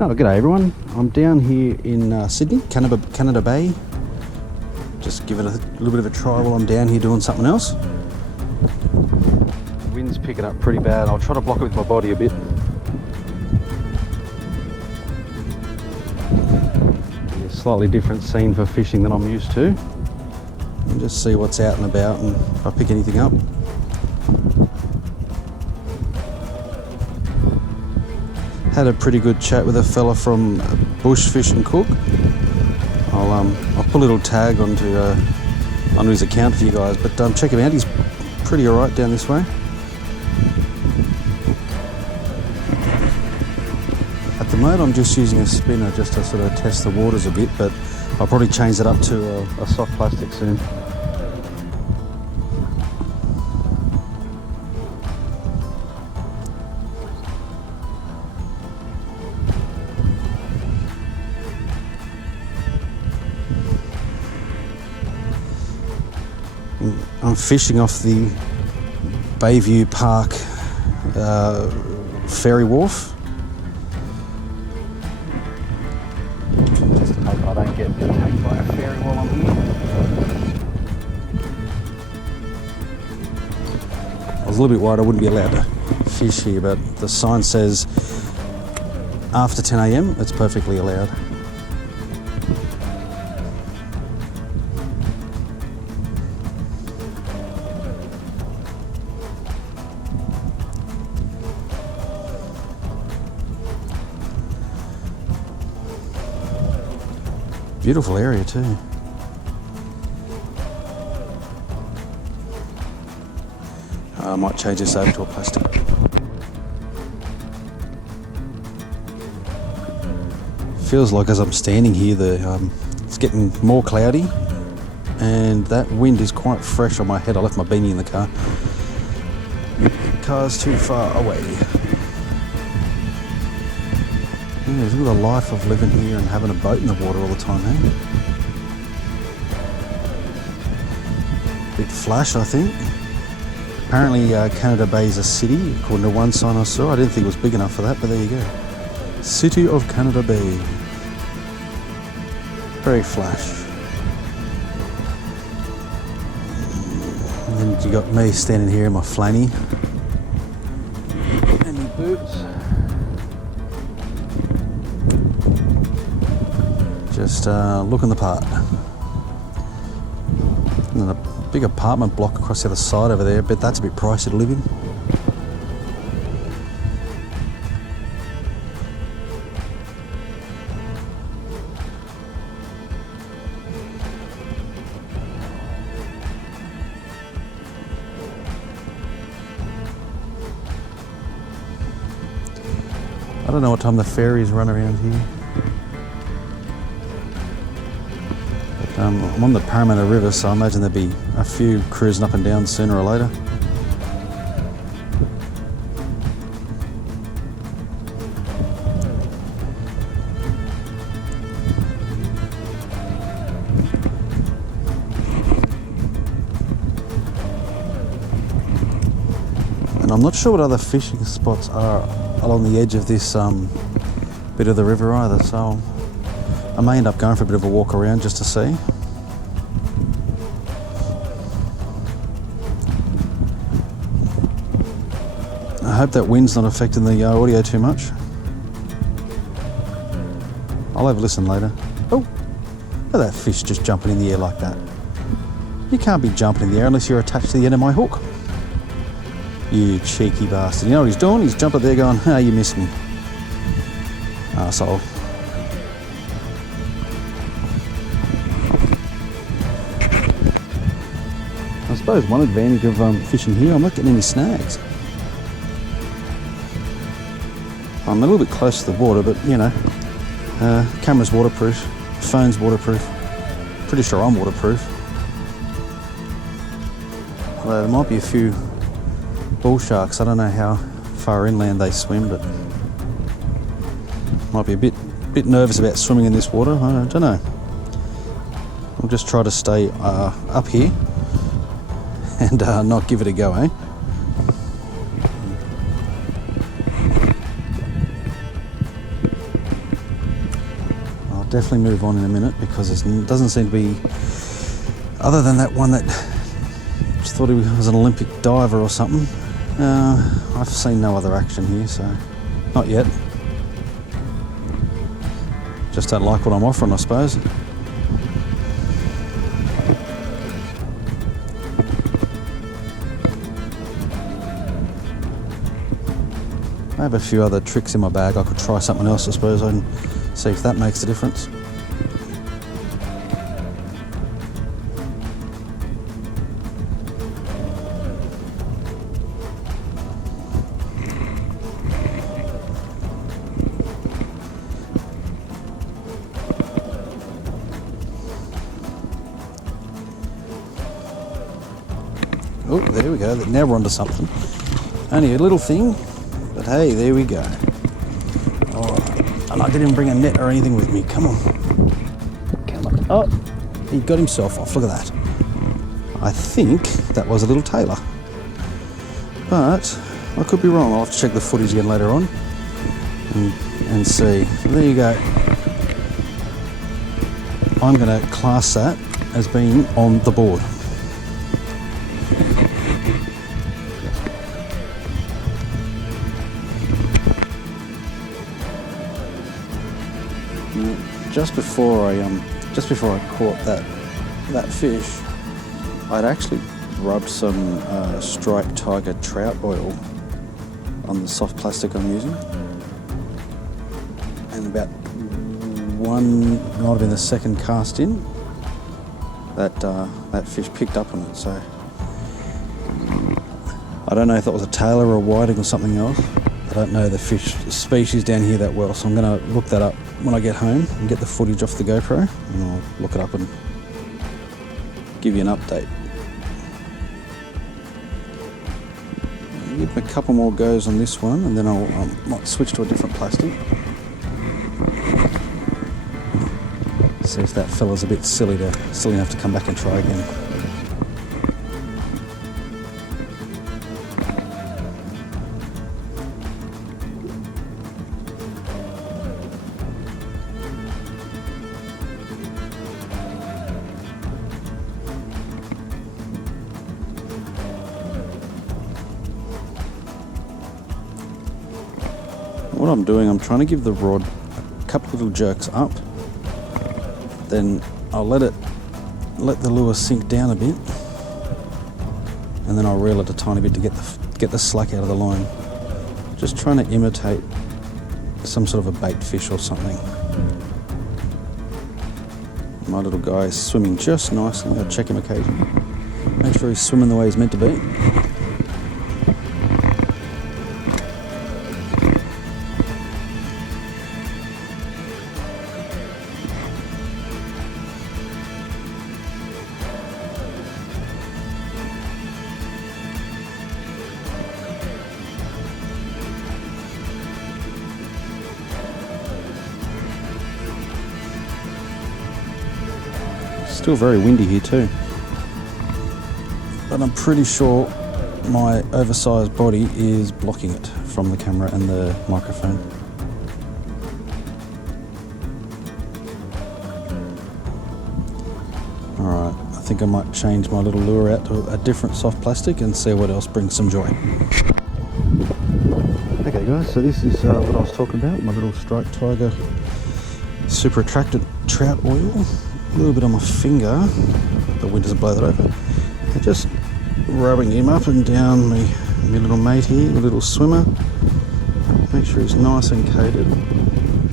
Oh, g'day everyone. I'm down here in Sydney, Canada Bay. Just give it a little bit of a try while I'm down here doing something else. The wind's picking up pretty bad. I'll try to block it with my body a bit. A slightly different scene for fishing than I'm used to. And just see what's out and about and if I pick anything up. Had a pretty good chat with a fella from Bush Fish and Cook. I'll put a little tag onto his account for you guys, but check him out. He's pretty alright down this way. At the moment I'm just using a spinner just to sort of test the waters a bit, but I'll probably change it up to a soft plastic soon. I'm fishing off the Bayview Park ferry wharf. Just hope I don't get attacked by a ferry while I'm here. I was a little bit worried I wouldn't be allowed to fish here, but the sign says after 10 AM it's perfectly allowed. Beautiful area too. I might change this over to a plastic. Feels like as I'm standing here, it's getting more cloudy, and that wind is quite fresh on my head. I left my beanie in the car. The car's too far away. Yeah, look at the life of living here and having a boat in the water all the time, eh? Bit flash, I think. Apparently Canada Bay is a city, according to one sign I saw. I didn't think it was big enough for that, but there you go. City of Canada Bay. Very flash. And then you got me standing here in my flanny. And my boots. Just looking the part. And then a big apartment block across the other side over there, but that's a bit pricey to live in. I don't know what time the ferries run around here. I'm on the Parramatta River, so I imagine there'll be a few cruising up and down sooner or later. And I'm not sure what other fishing spots are along the edge of this bit of the river either, so I may end up going for a bit of a walk around just to see. I hope that wind's not affecting the audio too much. I'll have a listen later. Oh, look at that fish just jumping in the air like that. You can't be jumping in the air unless you're attached to the end of my hook. You cheeky bastard. You know what he's doing? He's jumping there going, "Ah, you missed me. Arsehole." I suppose one advantage of fishing here, I'm not getting any snags. I'm a little bit close to the water, but you know, camera's waterproof, phone's waterproof. Pretty sure I'm waterproof. Although there might be a few bull sharks. I don't know how far inland they swim, but might be a bit nervous about swimming in this water. I don't know. I'll just try to stay up here and not give it a go, eh? definitely move on in a minute because there doesn't seem to be, other than that one that just thought he was an Olympic diver or something. I've seen no other action here, so not yet. Just don't like what I'm offering, I suppose. I have a few other tricks in my bag. I could try something else, I suppose, and see if that makes a difference. Oh, there we go. Now we're onto something. Only a little thing, but hey, there we go. Alright. And I didn't even bring a net or anything with me. Come on. Come on. Oh, he got himself off. Look at that. I think that was a little tailor. But I could be wrong. I'll have to check the footage again later on and see. There you go. I'm going to class that as being on the board. Just before I caught that fish, I'd actually rubbed some striped tiger trout oil on the soft plastic I'm using, and about one, might have been the second cast in, that fish picked up on it. So I don't know if that was a tailor or a whiting or something else. I don't know the fish species down here that well, so I'm going to look that up when I get home and get the footage off the GoPro, and I'll look it up and give you an update. I'll give a couple more goes on this one, and then I might switch to a different plastic. See if that fella's a bit silly enough to come back and try again. What I'm doing, I'm trying to give the rod a couple of little jerks up, then I'll let the lure sink down a bit, and then I'll reel it a tiny bit to get the slack out of the line. Just trying to imitate some sort of a bait fish or something. My little guy is swimming just nicely. I'll check him occasionally, make sure he's swimming the way he's meant to be. Still very windy here too, but I'm pretty sure my oversized body is blocking it from the camera and the microphone. Alright, I think I might change my little lure out to a different soft plastic and see what else brings some joy. Okay guys, so this is what I was talking about, my little striped tiger super attracted trout oil. A little bit on my finger, the wind doesn't blow that over, and just rubbing him up and down my little mate here, my little swimmer. Make sure he's nice and coated,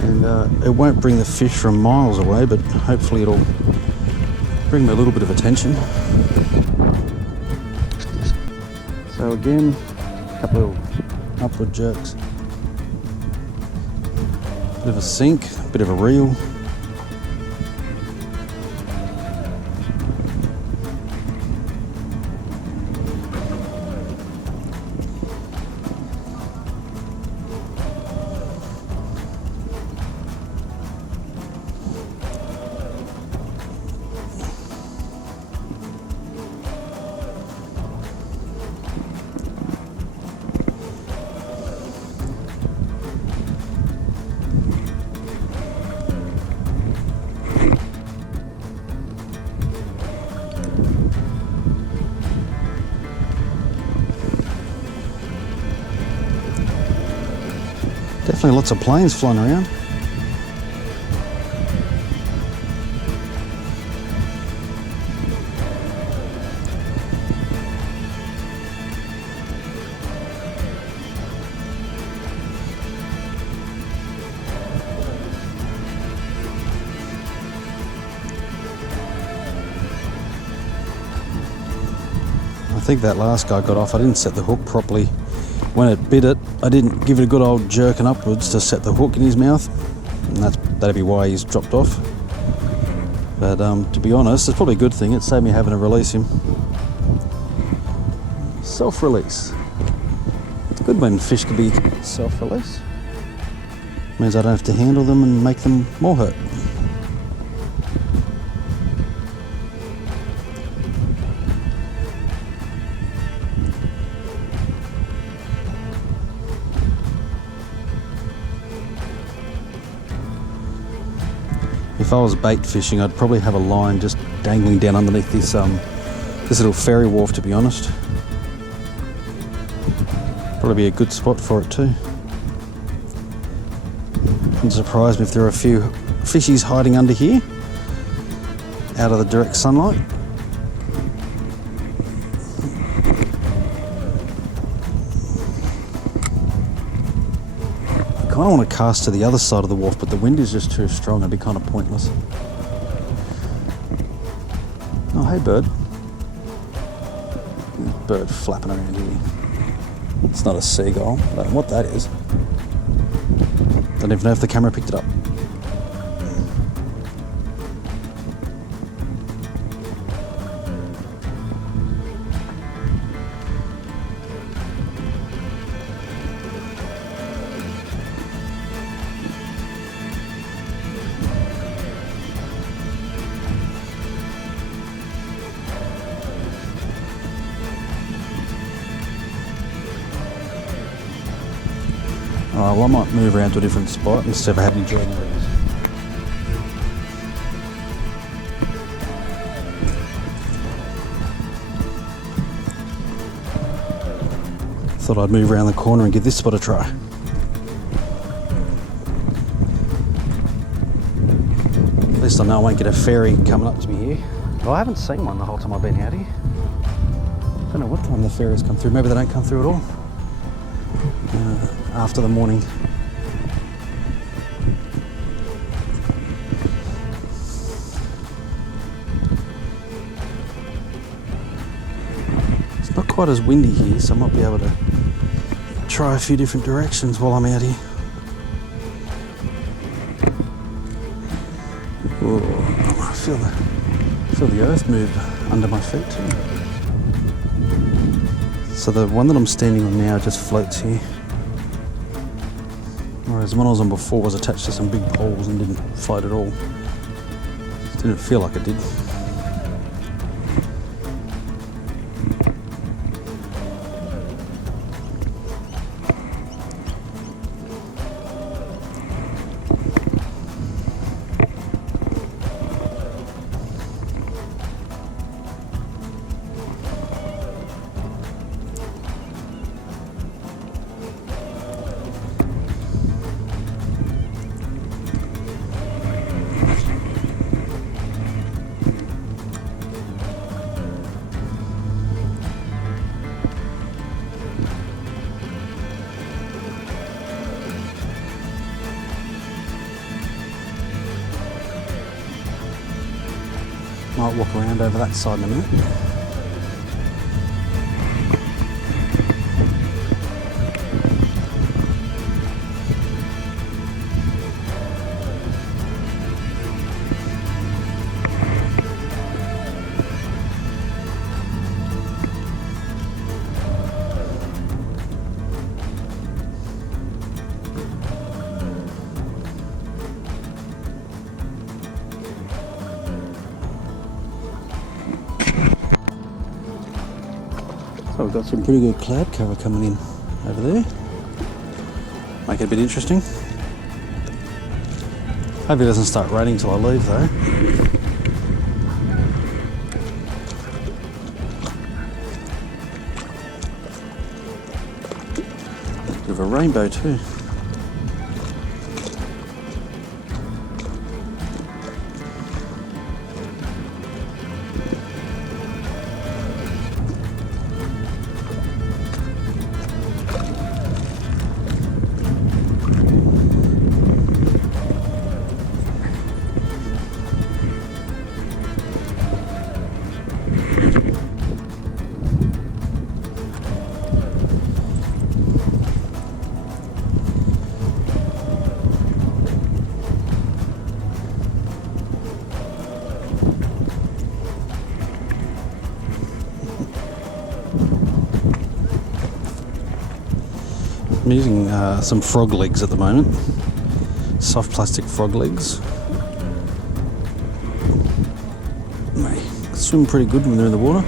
and it won't bring the fish from miles away, but hopefully it'll bring me a little bit of attention. So again, a couple of upward jerks, bit of a sink, bit of a reel. Definitely lots of planes flying around. I think that last guy got off. I didn't set the hook properly. When it bit it, I didn't give it a good old jerking upwards to set the hook in his mouth. And that'd be why he's dropped off. But to be honest, it's probably a good thing. It saved me having to release him. Self-release. It's good when fish can be self-release. Means I don't have to handle them and make them more hurt. If I was bait fishing, I'd probably have a line just dangling down underneath this little ferry wharf, to be honest. Probably be a good spot for it too. Wouldn't surprise me if there are a few fishies hiding under here, out of the direct sunlight. I kind of want to cast to the other side of the wharf, but the wind is just too strong. It'd be kind of pointless. Oh, hey, bird. Bird flapping around here. It's not a seagull. I don't know what that is. Don't even know if the camera picked it up. Oh, well, I might move around to a different spot instead of having joining areas. Thought I'd move around the corner and give this spot a try. At least I know I won't get a ferry coming up to me here. Well, I haven't seen one the whole time I've been out here. I don't know what time the ferries come through. Maybe they don't come through at all. After the morning. It's not quite as windy here, so I might be able to try a few different directions while I'm out here. Whoa, I feel the earth move under my feet too. So the one that I'm standing on now just floats here. Whereas the one I was on before was attached to some big poles and didn't float at all. Didn't feel like it did. Might walk around over that side in a minute. So we've got some pretty good cloud cover coming in over there. Make it a bit interesting. Hope it doesn't start raining till I leave though. Bit of a rainbow too. I'm using some frog legs at the moment. Soft plastic frog legs. They swim pretty good when they're in the water.